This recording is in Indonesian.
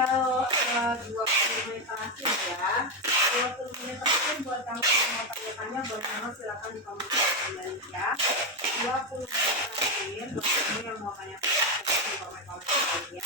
tinggal 20 menit terakhir ya. 20 menit terakhir buat kamu yang mau tanya-tanya, buat kamu silakan di komentar kembali ya. 20 menit terakhir buat kamu yang mau tanya-tanya, di komentar kembali ya.